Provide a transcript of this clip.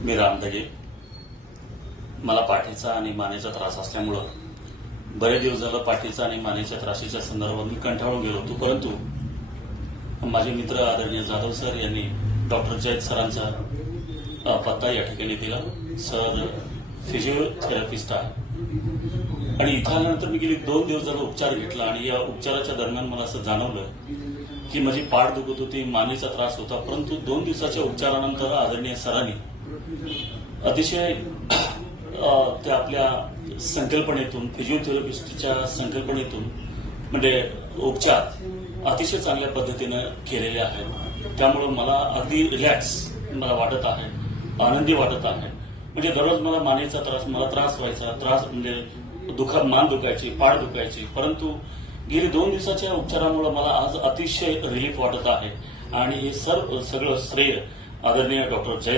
मी रामदगे. मला पाठीचा आणि मानेचा त्रास असल्यामुळं बरेच दिवस झालं पाठीचा आणि मानेच्या त्रासाच्या संदर्भात मी कंटाळून गेलो होतो. परंतु माझे मित्र आदरणीय जाधव सर यांनी डॉक्टर जयंत सरांचा पत्ता या ठिकाणी दिला. सर फिजिओथेरपिस्ट आहे आणि इथं आल्यानंतर मी गेली 2 दिवस झालं उपचार घेतला आणि या उपचाराच्या दरम्यान मला असं जाणवलं की माझी पाठ दुखत होती, मानेचा त्रास होता. परंतु 2 दिवसाच्या उपचारानंतर आदरणीय सरांनी अतिशय त्या आपल्या संकल्पनेतून, फिजिओथेरपिस्टच्या संकल्पनेतून म्हणजे उपचार अतिशय चांगल्या पद्धतीनं केलेले आहेत. त्यामुळं मला अगदी रिलॅक्स मला वाटत आहे, आनंदी वाटत आहे. म्हणजे दररोज मला मानेचा त्रास, मला त्रास व्हायचा, म्हणजे मान दुखायची, पाठ दुखायची. परंतु गेली 2 दिवसाच्या उपचारामुळे मला आज अतिशय रिलीफ वाटत आहे आणि हे सगळं श्रेय आदरणीय डॉक्टर जयंत